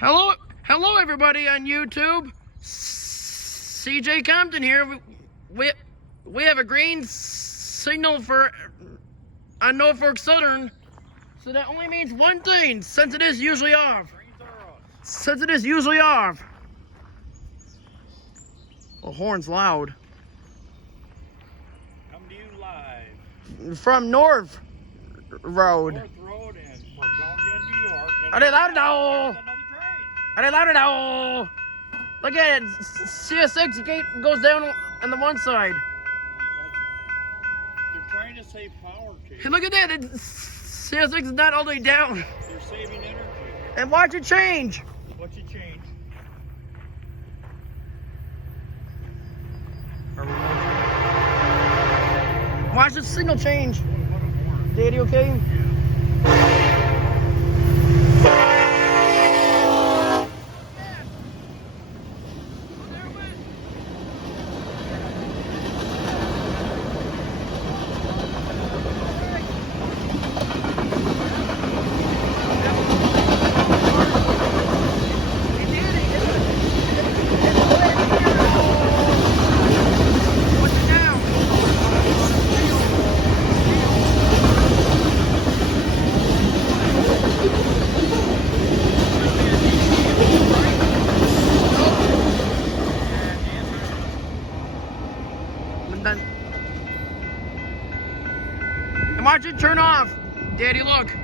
Hello everybody on YouTube. CJ Compton here. We have a green signal for on Norfolk Southern, so that only means one thing, since it is usually off. The horn's loud. Come to you live From North Road. North Road in Fredonia, New York. I did not know. Another train. I didn't know. Look at it. CS6 gate goes down on the one side. They're trying to save power, too. Hey, look at that. CS6 is not all the way down. They're saving energy. And watch it change. What's it change? Watch the signal change. What a horn. Daddy, okay? And watch it turn off. Daddy, look.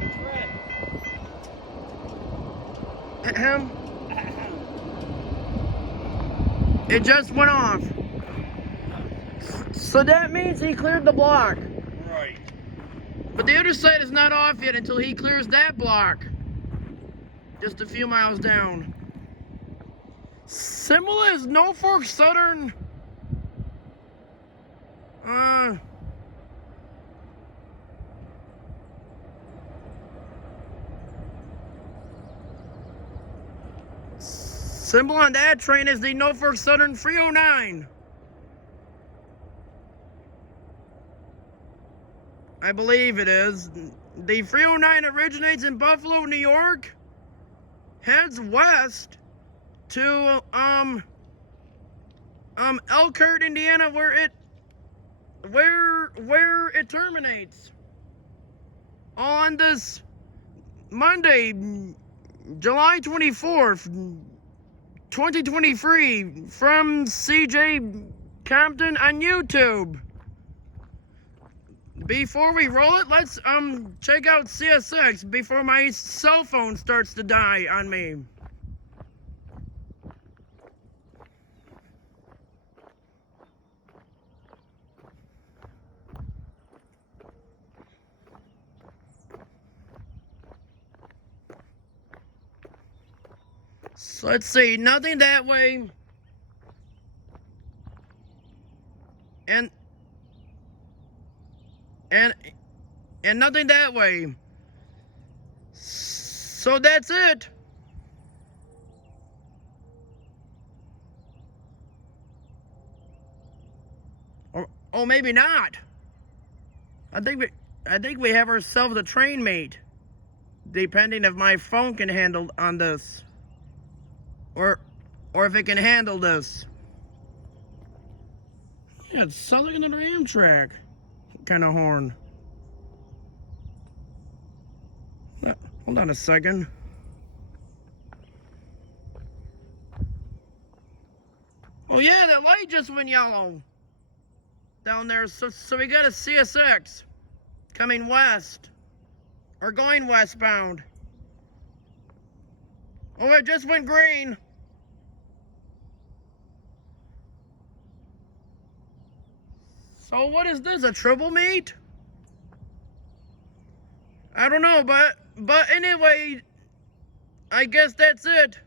It's red. It just went off. So that means he cleared the block. Right. But the other side is not off yet until he clears that block. Just a few miles down. Symbol is Norfolk Southern. Symbol on that train is the Norfolk Southern 309. I believe it is. The 309 originates in Buffalo, New York, heads west to Elkhart, Indiana, where it terminates on this Monday, July 24th, 2023, from CJ Compton on YouTube. Before we roll it, let's check out CS6 before my cell phone starts to die on me. So let's see, nothing that way. And nothing that way. So that's it. Or maybe not. I think we have ourselves a train mate. Depending if my phone can handle on this. Or if it can handle this. Yeah, it sounds like another Amtrak kind of horn. Hold on a second. Oh yeah, that light just went yellow down there. So we got a CSX coming west or going westbound. Oh, it just went green. So what is this, a triple meet? I don't know, but anyway, I guess that's it.